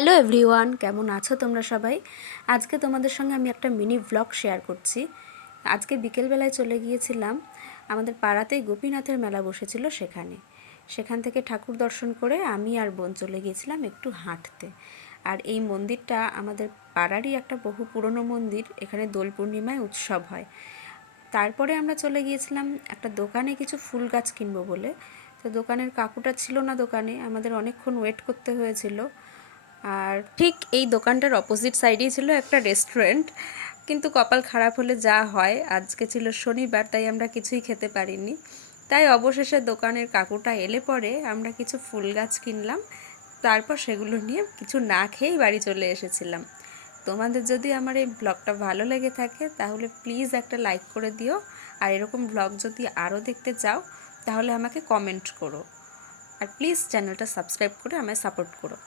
Hello everyone, কেমন আছো তোমরা সবাই? আজকে তোমাদের সঙ্গে আমি একটা মিনি ভ্লগ শেয়ার করছি। আজকে বিকেলবেলায় চলে গিয়েছিলাম আমাদের পাড়াতেই গোপীনাথের মেলা বসেছিল সেখান থেকে ঠাকুর দর্শন করে আমি আর বোন চলে গিয়েছিলাম একটু হাঁটতে। আর এই মন্দিরটা আমাদের পাড়ারই একটা বহু পুরনো মন্দির। এখানে দোল পূর্ণিমায় উৎসব হয়। তারপরে আমরা চলে গিয়েছিলাম একটা দোকানে কিছু ফুল গাছ কিনবো বলে। তো দোকানের কাকুটা ছিল না দোকানে, আমাদের অনেকক্ষণ ওয়েট করতে হয়েছিল। আর ঠিক এই দোকানটার অপোজিট সাইডেই ছিল একটা রেস্টুরেন্ট, কিন্তু কপাল খারাপ হলে যা হয়, আজকে ছিল শনিবার, তাই আমরা কিছুই খেতে পারিনি। তাই অবশেষে দোকানের কাকুটা এলে পরে আমরা কিছু ফুল গাছ কিনলাম। তারপর সেগুলো নিয়ে কিছু না খেয়েই বাড়ি চলে এসেছিলাম। তোমাদের যদি আমার এই ব্লগটা ভালো লেগে থাকে তাহলে প্লিজ একটা লাইক করে দিও। আর এরকম ব্লগ যদি আরও দেখতে চাও তাহলে আমাকে কমেন্ট করো। আর প্লিজ চ্যানেলটা সাবস্ক্রাইব করে আমায় সাপোর্ট করো।